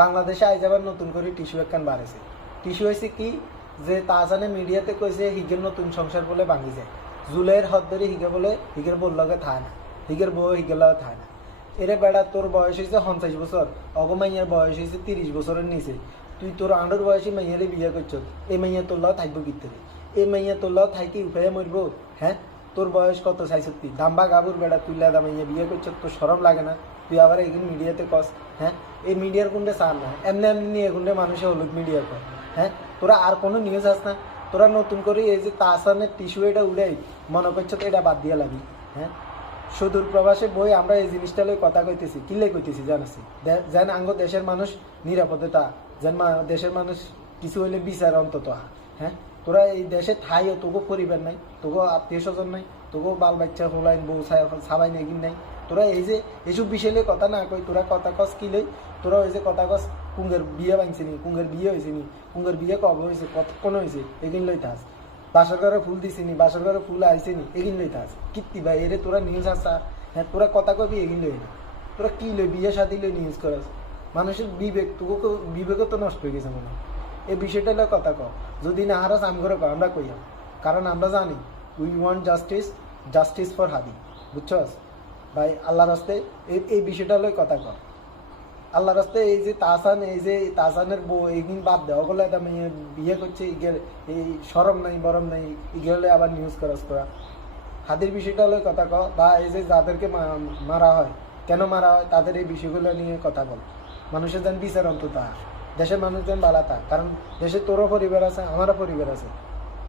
বাংলাদেশে আইজ আবার নতুন করে টিস্যু একখান বাড়েছে। টিস্যু হয়েছে কি যে তাহসানে মিডিয়াতে কইছে হিগের নতুন সংসার বলে ভাঙি যায়, জুলাইয়ের হদ ধরে হিগে বলে হিগের বললগে থায় না, হিগের বউ হিগের লগে থায় না। এরে বেড়া তোর বয়স হয়েছে 50 বছর, অগমাইয়ার বয়স হয়েছে 30 বছরের নিচে, তুই তোর আন্ডার বয়সী মাইয়ারে বিয়ে করছ, এই মাইয়া তোর লগে থাকবো কিত্তরে? এই মাইয়া তোর লগে থাকি উপায়ে মরবো? হ্যাঁ, তোর বয়স কত 66, দাম্বা গাবুর বেড়া তুই লাদা মাইয়া বিয়ে করছ, তোর শরম লাগে না? তুই আবার এগুন মিডিয়াতে কস। হ্যাঁ, এই মিডিয়ার কোনটা চান না, এমনি এমনি নিয়ে কোনটা মানুষে হলুদ মিডিয়ার কর। হ্যাঁ, তোরা আর কোনো নিউজ আস না? তোরা নতুন করে এই যে তাহসানের টিস্যু এটা উড়াই মনে করছো তো এটা বাদ দিয়া লাগি? হ্যাঁ, সুদূর প্রবাসে বই আমরা এই জিনিসটা লই কথা কইতেছি, কিলে কইতেছি জানাছি যেন আঙ্গ দেশের মানুষ নিরাপত্তা, যেন দেশের মানুষ কিছু হইলে বিচার অন্তত। হ্যাঁ, তোরা এই দেশে ঠাইও তোকে পরিবার নাই, তোকে আত্মীয় স্বজন নাই, তোকে বাল বাচ্চা হোলাইন বউ সাবাই নেগিন নাই। তোরা এই যে এইসব বিষয় লই কথা না কই, তোরা কথা কস কি লই? তোরা ওই যে কথা কস কুঙ্গের বিয়ে ভাঙছে নি, কুঙ্গের বিয়ে হয়েছে নি, কুঙ্গের বিয়ে কবে হয়েছে, কতক্ষণ হয়েছে, এগিন লই থাস। বাসর ঘরে ফুল দিছি নি, বাসর ঘরে ফুল আইছে নি, এগিন লই থাস। কীর্তি ভাই এরে তোরা নিউজ আসা? হ্যাঁ, তোরা কথা কবি এগিন লই না। তোরা কী লই বিয়ে শাদি লই নিউজ করাস? মানুষের বিবেক তোকে বিবেকও তো নষ্ট হয়ে গেছে মনে হয়। এই বিষয়টা লই কথা কও, যদি না হারাস আম করে কও, আমরা কইয়া, কারণ আমরা জানি we want justice, justice for Hadi, বুঝছস ভাই? আল্লাহর রাস্তে এই বিষয়টা লই কথা কর। আল্লাহর রাস্তে এই যে তাহসান, এই যে তাহসানের বউ এইদিন বাদ দেওয়া ওগুলো একটা মেয়ে বিয়ে করছে, ইগের এই সরম নাই বরম নাই, ইগেলে আবার নিউজ করাস করা। হাদির বিষয়টা হলে কথা কও, বা এই যে যাদেরকে মারা হয়, কেন মারা হয়, তাদের এই বিষয়গুলো নিয়ে কথা বল। মানুষের যেন বিচার অন্তত দেশের মানুষ যেন বালাতা, কারণ দেশে তোরও পরিবার আছে, আমারও পরিবার আছে।